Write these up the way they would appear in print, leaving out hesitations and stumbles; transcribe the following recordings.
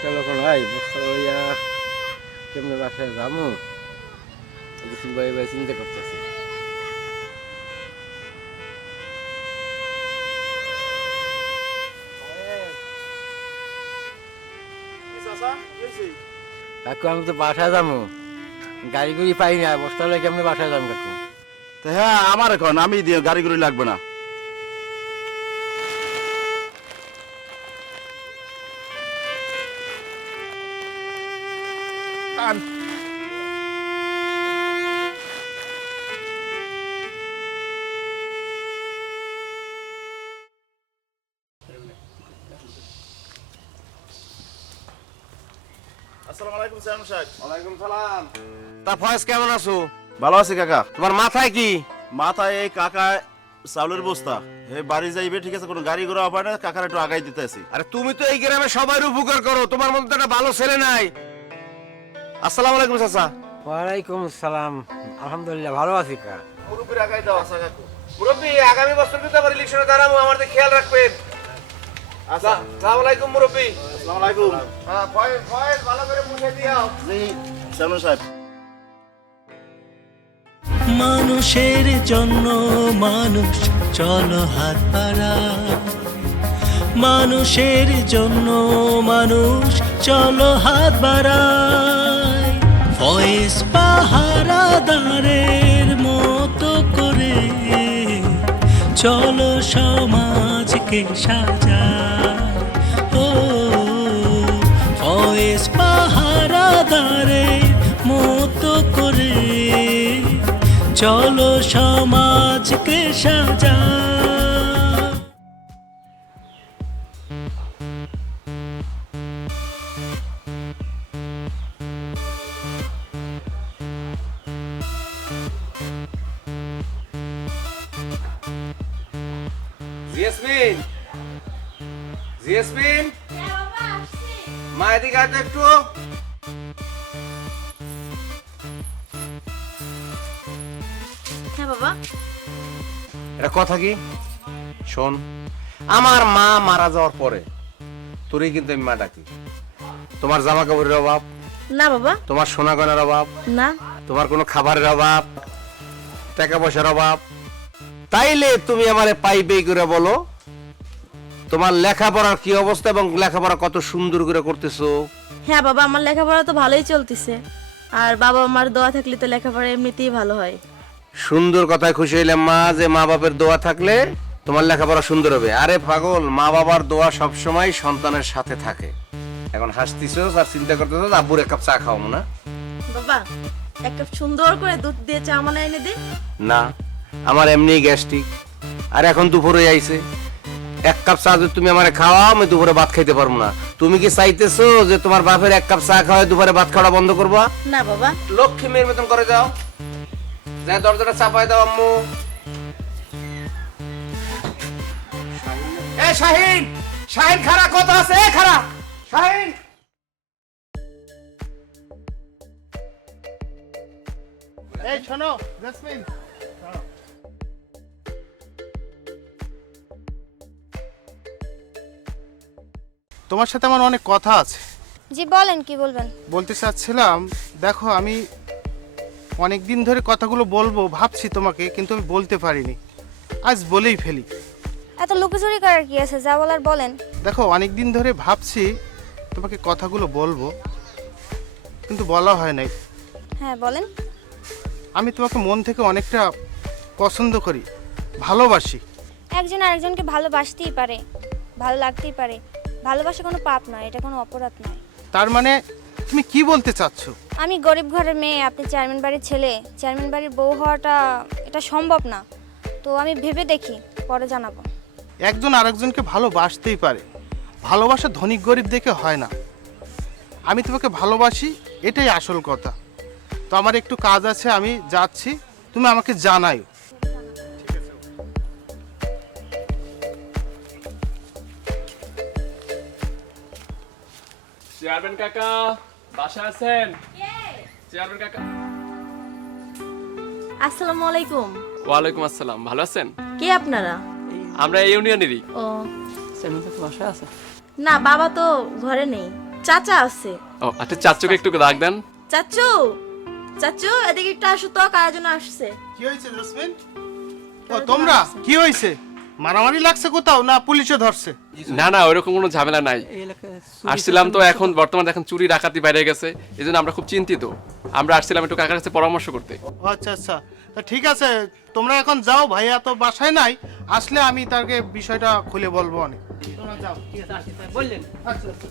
বস্তা লোক ভাই বস্তা লইয়া কেমনে বাসায় যাবো ভাই ভাই চিন্তা করতেছি। কাকু আমি তো বাসায় যাবো, গাড়ি গুড়ি পাই না, বস্তা লইয়া কেমনে বাসায় যাবো কাকু? তো হ্যাঁ আমার এখন আমি দিয়ে গাড়ি গুড়ি লাগবে না। আসসালামু আলাইকুম সাহেব সাহেব। ওয়ালাইকুম সালাম। তা ফয়েজ কেমন আছো? ভালো আছি কাকা। তোমার মাথায় কি? মাথায় এই কাকা চাউলের বস্তা, এই বাড়ি যাইবে ঠিক আছে, কোনো গাড়ি ঘোড়া হবে না, কাকার একটু আগাই দিতে আছি। আরে তুমি তো এই গ্রামে সবার উপকার করো, তোমার মধ্যে একটা ভালো ছেলে নাই। আসসালামু আলাইকুম চাচা। ওয়ালাইকুম সালাম। আলহামদুলিল্লাহ ভালো আছি কা। মুরব্বির আগাই দাও। আচ্ছা কাকু। মুরব্বি আগামী বছর কিন্তু আবার ইলেকশনে দাঁড়াবো, আমাদের খেয়াল রাখবেন। আচ্ছা আসসালামু আলাইকুম মুরব্বি। আসসালামু আলাইকুম। হ্যাঁ ফয়েজ ফয়েজ ভালো করে মুছে দিও। জি চেয়ারম্যান সাহেব। মানুষের জন্য মানুষ চলো হাত বাড়াই, মানুষের জন্য মানুষ চলো হাত বাড়াই। ফয়েজ পাহারাদারের মতো করে চলো সমাজকে সাজাই। ও ফয়েজ পাহারাদারের মতো করে চলো সমাজকে সাজাই। জিয়াসমিন জিয়াসমিন মা এদিকে আসো একটু। হ্যাঁ বাবা। এটা কথা কি শোন, আমার মা মারা যাওয়ার পরে তোরই কিন্তু আমি মা ডাকি। তোমার জামা কাপড়ের অভাব, না বাবা। তোমার সোনা গয়নার অভাব, না। তোমার কোনো খাবারের অভাব, টাকা পয়সার অভাব, তাইলে তুমি আমারে পাইবে করে বলো তোমার লেখাপড়ার কি অবস্থা এবং লেখাপড়া কত সুন্দর করে করতেছো। হ্যাঁ বাবা, আমার লেখাপড়া তো ভালোই চলতেছে, আর বাবা মার দোয়া থাকলে তো লেখাপড়া এমনিতেই ভালো হয়। সুন্দর কথায় খুশি হইলাম মা, যে মা বাপের দোয়া থাকলে তোমার লেখাপড়া সুন্দর হবে। আরে পাগল, মা বাবার দোয়া সবসময় সন্তানের সাথে থাকে। এখন হাসতেছো আর চিন্তা করতেছো আব্বুর এক কাপ চা খাওয়াবো না? বাবা এক কাপ সুন্দর করে দুধ দিয়ে চা মানে এনে দে। না, আমার এমনি গ্যাস্ট্রিক, আর এখন দুপুরে আইছে, এক কাপ চা যদি তুমি আমারে খাওয়াও আমি দুপুরে ভাত খাইতে পারবো না। তুমি কি চাইতেছো যে তোমার বাপের এক কাপ চা খাওয়ায় দুপুরে ভাত খাওয়া বন্ধ করবা? না বাবা। লক্ষ্মী মেয়ের মতন করে যাও, যা দরজাটা চাপাই দাও আম্মু। এ শাহিন, শাহিন খারা কথা আছে, এ খারা শাহিন। এই শোনো জেসমিন, তোমার সাথে আমার অনেক কথা আছে। জি বলেন, কি বলবেন? বলতে চাচ্ছিলাম, দেখো আমি অনেক দিন ধরে কথাগুলো বলবো ভাবছি তোমাকে, কিন্তু আমি বলতে পারিনি, আজ বলেই ফেলি। এত লুকোচুরি করার কি আছে, যা বলার বলেন। দেখো অনেক দিন ধরে ভাবছি তোমাকে কথাগুলো বলবো, কিন্তু বলা হয় নাই। হ্যাঁ বলেন। আমি তোমাকে মন থেকে অনেকটা পছন্দ করি, ভালোবাসি। একজন আরেকজনকে ভালোবাসতেই পারে, ভালো লাগতেই পারে, ভালোবাসা কোনো পাপ নয়, এটা কোনো অপরাধ নয়। তার মানে তুমি কি বলতে চাচ্ছ? আমি গরিব ঘরের মেয়ে, আপনি চেয়ারম্যান বাড়ির ছেলে, চেয়ারম্যান বাড়ির বউ হওয়াটা এটা সম্ভব না। তো আমি ভেবে দেখি, পরে জানাবো। একজন আরেকজনকে ভালোবাসতেই পারে, ভালোবাসা ধনিক গরিব দেখে হয় না। আমি তোমাকে ভালোবাসি, এটাই আসল কথা। তো আমার একটু কাজ আছে, আমি যাচ্ছি, তুমি আমাকে জানাও। চেয়ারম্যান কাকা বাসা আছেন? চেয়ারম্যান কাকা। আসসালামু আলাইকুম। ওয়ালাইকুম আসসালাম, ভালো আছেন? কে আপনারা? আমরা এই ইউনিয়নেরই। ও চেয়ারম্যান কাকা বাসা আছে? না, বাবা তো ঘরে নেই। চাচা আছে। ও আচ্ছা, চাচুকে একটু ডাক দেন। চাচু, চাচু এদিকে একটু আসো তো, কার জন্য আসছে? কি হয়েছে জসমিন? ও তোমরা কি হয়েছে? মারামারি লাগছে কোথাও না পুলিশে ধরছে? না না, ওইরকম কোনো ঝামেলা নাই। আসছিলাম তো, এখন বর্তমানে এখন চুরি ডাকাতি বাইরে গেছে, এই জন্য আমরা খুব চিন্তিত। আমরা আসছিলাম একটু কাকার কাছে পরামর্শ করতে। ও আচ্ছা আচ্ছা, তা ঠিক আছে, তোমরা এখন যাও, ভাইয়া তো বাসায় নাই, আসলে আমি তাকে বিষয়টা খুলে বলবো অনেক। তোমরা যাও। বললেন আচ্ছা আচ্ছা।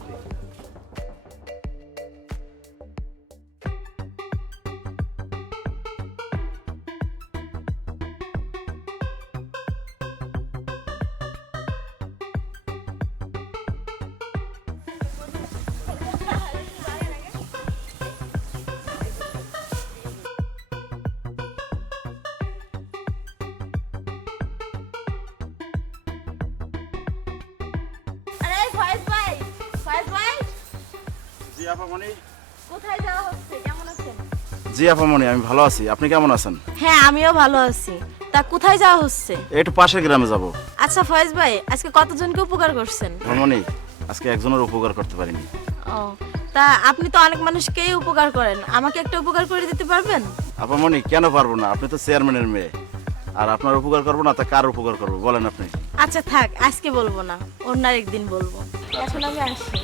আরে ফয়েজ ভাই, ফয়েজ ভাই, জি আপামনি। কোথায় যাওয়া হচ্ছে? কেমন আছেন? জি আপামনি, আমি ভালো আছি। আপনি কেমন আছেন? হ্যাঁ আমিও ভালো আছি। তা কোথায় যাওয়া হচ্ছে? একটু পাশের গ্রামে যাব। আচ্ছা ফয়েজ ভাই, আজকে কতজনকে উপকার করছেন? আপামনি, আজকে একজনের উপকার করতে পারিনি। ও, তা আপনি তো অনেক মানুষকেই উপকার করেন, আমাকে একটা উপকার করে দিতে পারবেন? আপামনি, কেন পারবো না? আপনি তো চেয়ারম্যানের মেয়ে, আর আপনার উপকার করবো না তা কার উপকার করবো বলেন আপনি? আচ্ছা থাক, আজকে বলবো না, অন্য একদিন বলবো। এখন আমি আসছি।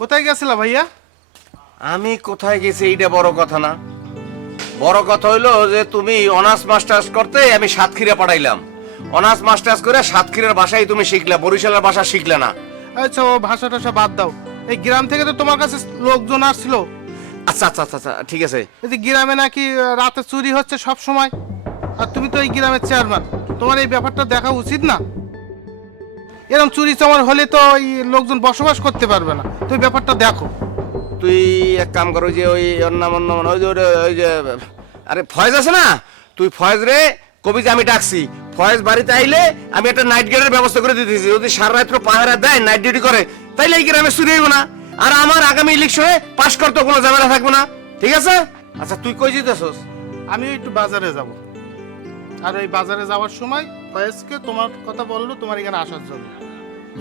কোথায় গেছিলা ভাইয়া? আমি কোথায় গেছি এইটা বড় কথা না। বড় কথা হইলো যে তুমি অনার্স মাস্টার্স করতে আমি সাতক্ষীরা পাঠাইলাম। অনার্স মাস্টার্স করে সাতক্ষীরার ভাষাই তুমি শিখলা, বরিশালের ভাষা শিখলে না। আচ্ছা, ও ভাষা টাষা বাদ দাও। এই গ্রাম থেকে তো তোমার কাছে লোকজন আসছিল। আচ্ছা আচ্ছা আচ্ছা আচ্ছা, ঠিক আছে। এই যে গ্রামে নাকি রাতে চুরি হচ্ছে সব সময়, আর তুমি তো এই গ্রামের চেয়ারম্যান, তোমার এই ব্যাপারটা দেখা উচিত না? এরকম চুরি চামার হলে তো এই লোকজন বসবাস করতে পারবে না, তুই ব্যাপারটা দেখো। তুই এক কাম করো, যে ওই ওই যে আরে ফয়েজ আছে না, তুই ফয়েজ রে কবি যে আমি ডাকছি, ফয়েজ বাড়িতে আইলে আমি একটা নাইট গার্ডের ব্যবস্থা করে দিতেছি। যদি সারা রাত্র পাহারা দেয়, নাইট ডিউটি করে, তাইলে এই গ্রামে চুরি হইব না, আর আমার আগামী ইলেকশনে পাশ করতে কোনো ঝামেলা থাকবে না। ঠিক আছে? আচ্ছা তুই কই যেতেছস? আমি একটু বাজারে যাব, আর ওই বাজারে যাওয়ার সময় ফয়েজকে তোমার কথা বললো তোমার এখানে আসার জন্য,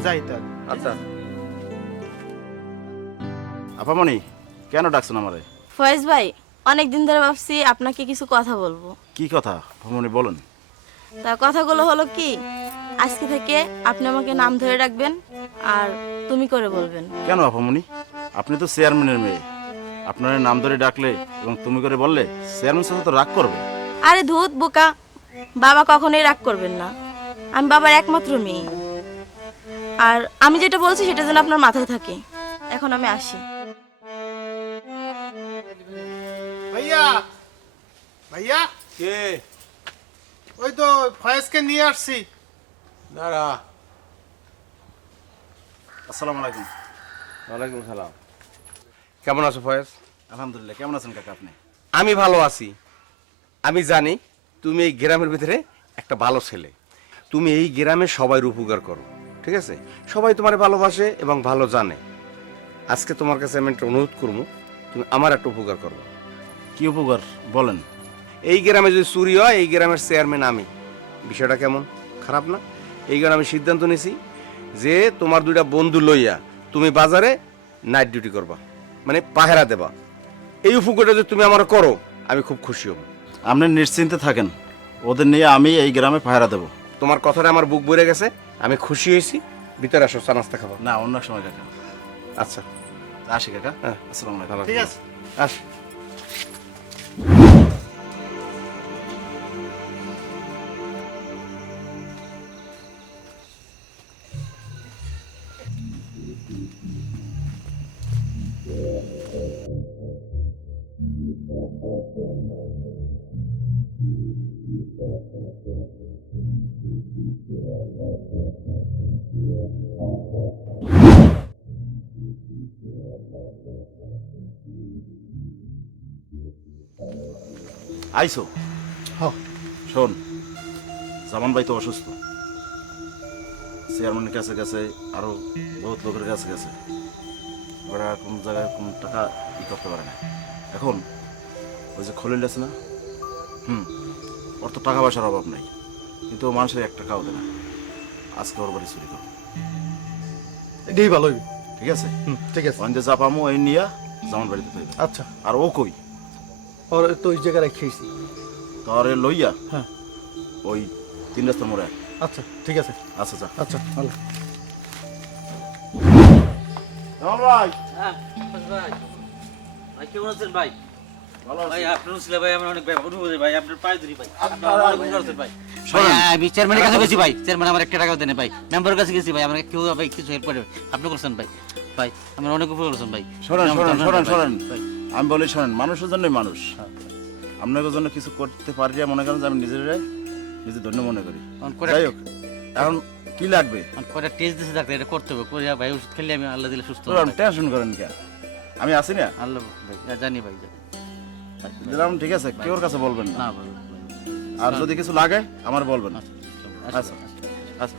যাই তার। আচ্ছা আপামনি, কেন ডাকছেন আমারে? ফয়েজ ভাই, অনেক দিন ধরে ভাবছি আপনাকে কিছু কথা বলবো। কি কথা আপামনি বলেন? তা কথাগুলো হলো কি, আজকে থেকে আপনি আমাকে নাম ধরে রাখবেন আর তুমি করে বলবেন। কেন আপামনি? আপনি তো চেয়ারম্যানের মেয়ে, আপনার নাম ধরে ডাকলে এবং তুমি করে বললে চেয়ারম্যান সাথে তো রাগ করবে। আরে ধুত বোকা, বাবা কখনোই রাগ করবেন না, আমি বাবার একমাত্র মেয়ে। আর আমি যেটা বলছি সেটা যেন আপনার মাথায় থাকে। এখন আমি আসি। ভাইয়া, ভাইয়া, কে? ওই তো ফয়েজকে নিয়ে আসছি। দাঁড়া। আসসালামু আলাইকুম। ওয়ালাইকুম সালাম। কেমন আছো ফয়েজ? আলহামদুলিল্লাহ। কেমন আছেন কাকা আপনি? আমি ভালো আছি। আমি জানি তুমি এই গ্রামের ভিতরে একটা ভালো ছেলে, তুমি এই গ্রামে সবাই উপকার করো, ঠিক আছে? সবাই তোমার ভালোবাসে এবং ভালো জানে। আজকে তোমার কাছে আমি একটা অনুরোধ করবো, তুমি আমার একটা উপকার করো। কি উপকার বলেন? এই গ্রামে যদি চুরি হয়, এই গ্রামের চেয়ারম্যান আমি। বিষয়টা কেমন, খারাপ না? এই গ্রামে আমি সিদ্ধান্ত নিয়েছি যে তোমার দুইটা বন্ধু লইয়া তুমি বাজারে নাইট ডিউটি করবা, মানে পাহারা দেবা। এই উপকারটা যদি তুমি আমার করো, আমি খুব খুশি হব। আপনি নিশ্চিন্তে থাকেন, ওদের নিয়ে আমি এই গ্রামে পাহারা দেব। তোমার কথাটা আমার বুক ভরে গেছে, আমি খুশি হয়েছি। ভিতরে আসো, চা নাস্তা খাবো। না, অন্য সময় কাকা। আচ্ছা আসি কাকা। হ্যাঁ। আসসালামু আলাইকুম। ভালো ঠিক থেকো। আছে। আস। আইসো। হ্যাঁ। শোন, জামান ভাই তো অসুস্থ, চেয়ারম্যানের কাছে গেছে, আরো বহুত লোকের কাছে গেছে, ওরা কোন জায়গায় কোন টাকা করতে পারে না। এখন ওই যে খলিল আছে না, ওর তো টাকা পয়সার অভাব নাই, কিন্তু ও মানুষের একটা টাকাও দেয় না। আজকে ওর বাড়ি চুরি করবো, এটাই ভালো হইবে। ঠিক আছে? ঠিক আছে, ওখান যা পামো এই নিয়ে জামান বাড়িতে পাইবে। আচ্ছা। আর ও কই? ওর তো ওই জায়গায় খেয়েছি। তোরে লইয়া হ্যাঁ। ওই 3 রাস্তার মোড়ে আয়। আচ্ছা ঠিক আছে। আচ্ছা যা। আচ্ছা ভালো। জামান ভাই, ভাই কেমন আছেন ভাই? ভালো ভাই আছি। আপনার ছিল ভাই, আমার অনেক ভাই অনুভূতি ভাই, আপনার পায়ে ধরি ভাই, আপনার অনেক উপকার আছেন ভাই। শোনেন। ভাই, আমি চেয়ারম্যানের কাছে গেছি ভাই, চেয়ারম্যান আমার 1 টাকাও দেন ভাই, মেম্বারের কাছে গেছি ভাই, আমার কেউ ভাই কিছু হেল্প করে আপনি করছেন ভাই। ভাই আমার অনেক উপকার করছেন ভাই। শোনেন আমার শোনেন জানান শোনেন ভাই, শোনেন, ভাই। আমি বলি শোনেন, মানুষের জন্যই মানুষ। আপনাদের জন্য কিছু করতে পারি মনে করেন যে আমি নিজে ধন্য মনে করি। যাই হোক, এখন কি লাগবে? কয়টা টেস্ট দিছে ডাক্তার, এটা করতে হবে, করে ভাই ওষুধ খেলে আমি আল্লাহ দিলে সুস্থ হব তোরা ভাই। টেনশন করেন কে, আমি আছি না। আল্লাহ ভাই, জানি ভাই, জানি। দিলাম, ঠিক আছে, কেউর কাছে বলবেন না। না ভাই, আর যদি কিছু লাগে আমার বলবেন। আচ্ছা, আচ্ছা আচ্ছা।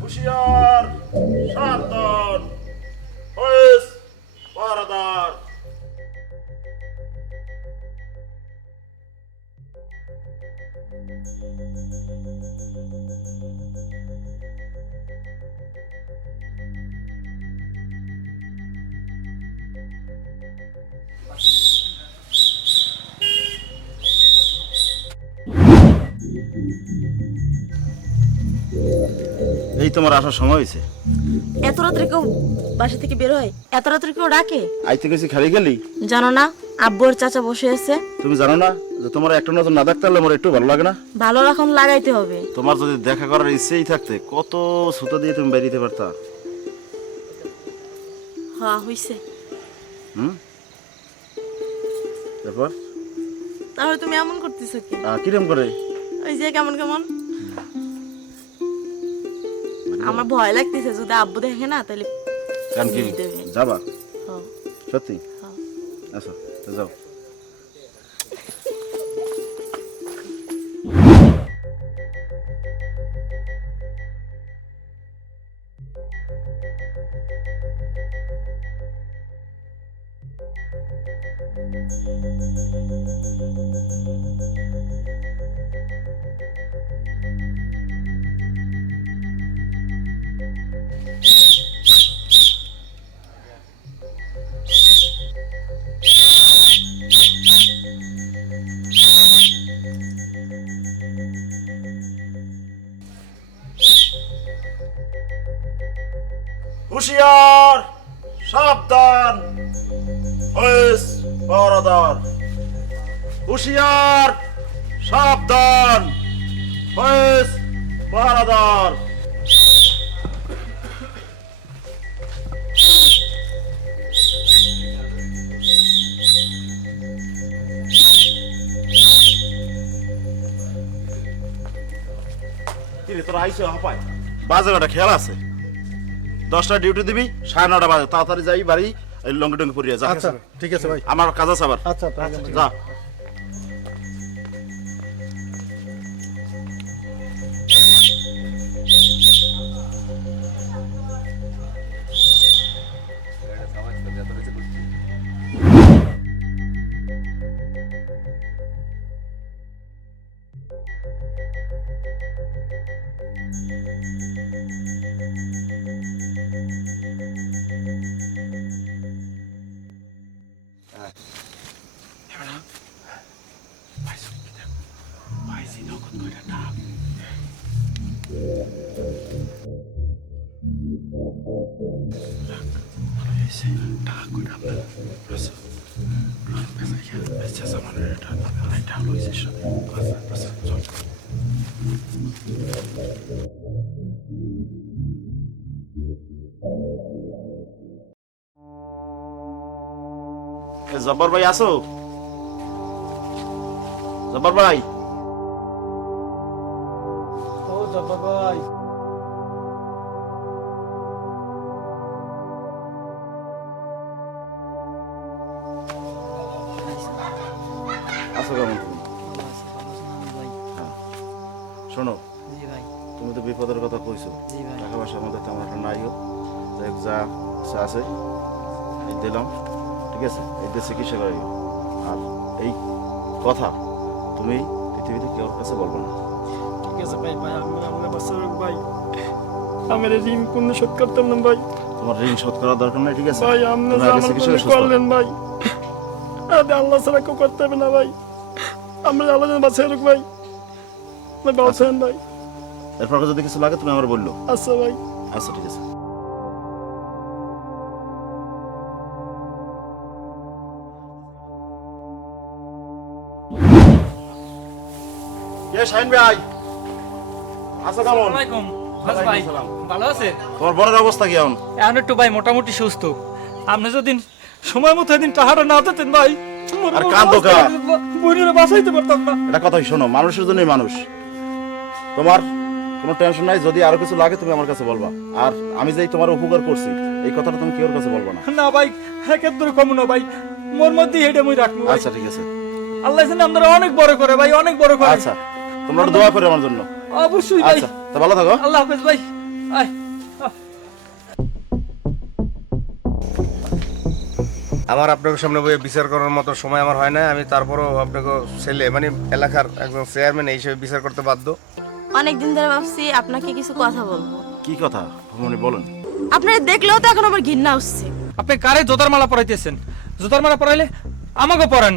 হুশিয়ার, সাবধান, হইস, পাহারাদার। এই তোমার আসার সময় হয়েছে। এত রাত্রে কেউ বাসা থেকে বের হয়? এত রাত্রে কেউ ডাকে? আইতে গেছি খালি গেলি। জানো না আব্বু আর চাচা বসে আছে? তুমি জানো না যে তোমার একটা নজর না দেখতে পারলে আমার একটু ভালো লাগে না? ভালো রাখন লাগাইতে হবে। তোমার যদি দেখা করার ইচ্ছেই থাকতে কত সুতো দিয়ে তুমি বেরিয়ে পারতা। হ্যাঁ হইছে। হুম, তারপর তাহলে তুমি এমন করতেছো কি? কিরম করে? ওই যে কেমন কেমন আমার ভয় লাগতেছে, যদি আব্বু দেখে না তাহলে কারণ কি দিয়ে দেবে। যাবা? হ্যাঁ। সত্যি? হ্যাঁ। আচ্ছা তো যাও। হুশিয়ার, সাবধান, হইস, পাহারাদার। হুশিয়ার, সাবধান, হইস, পাহারাদার। কিরে তোরা আইসো হাপায়? বাজে একটা খেয়াল আছে। 10টা ডিউটি দিবি, 9:30 বাজে। তাড়াতাড়ি যাই বাড়ি, এই লঙ্গি টঙ্গি পরিয়া যা। আচ্ছা ঠিক আছে ভাই। আমার কাজ আছে আবার। আচ্ছা যা। জব্বার ভাই আসো, জব্বার ভাই। ও জব্বার ভাই, আসো কেমন তুমি? হ্যাঁ। শোনো, তুমি তো বিপদের কথা কইছো, টাকা পয়সা আমাদের তেমন একটা নাইও, যাই হোক যা যা আছে এই দিলাম, ঠিক আছে? এই দিয়ে চিকিৎসা করাই। আর এই কথা তুমি পৃথিবীতে কেউ কাছে বলবো না। ঠিক আছে ভাই, ভাই আমরা বাসা ভাই, আমার ঋণ কোন শোধ করতাম না ভাই। তোমার ঋণ শোধ করার দরকার নাই, ঠিক আছে? ভাই আপনি তুমি যে আগে আমার চিকিৎসা জন্য করে সুস্থ হও। করলেন ভাই, আরে আল্লাহ ছাড়া কেউ করতে হবে না ভাই। আমরা আল্লাহ যেন বাঁচিয়ে রাখুক ভাই, ভাই বাঁচান ভাই। এরপর যদি কিছু লাগে তুমি আমার বললো। আচ্ছা ভাই। আচ্ছা ঠিক আছে। শাহিন ভাই আচ্ছা কেমন? ভালো আছে? তোমার বড়ের অবস্থা কি এখন? এখন একটু ভাই মোটামুটি সুস্থ। আপনি যদি সময় মতো এদিন টাকাটা না দিতেন ভাই, আর কাঁদো কা? বইরে বাঁচাইতে পারতাম না। এটা কথাই শোনো, মানুষের জন্যই মানুষ। তোমার কোনো টেনশন নাই, যদি আরো কিছু লাগে তুমি আমার কাছে বলবা। আর আমি যেই তোমার উপকার করছি এই কথাটা তুমি কেউর কাছে বলবা না। না ভাই, একের দূর কম না ভাই, মোর মধ্যে হেডে মুই রাখবো ভাই। আচ্ছা ঠিক আছে। আল্লাহ যেন আপনারা অনেক বড় করে ভাই, অনেক বড় করে। আচ্ছা তোমরা একটু দোয়া করে আমার জন্য। অবশ্যই ভাই। আচ্ছা তা ভালো থাকো। আল্লাহ হাফেজ ভাই। আয়। আমার আপনাকে সামনে বইয়ে বিচার করার মতো সময় আমার হয় না, আমি তারপরও আপনাকে ছেলে মানে এলাকার একজন চেয়ারম্যান এই হিসেবে বিচার করতে বাধ্য। অনেক দিন ধরে ভাবছি আপনাকে কিছু কথা বলবো। কি কথা ভূমনি বলেন? আপনারা দেখলেও তো এখন আমার ঘৃণা হচ্ছে। আপনি কারে জোতার মালা পরাইতেছেন? জোতার মালা পরাইলে আমাকে পরান।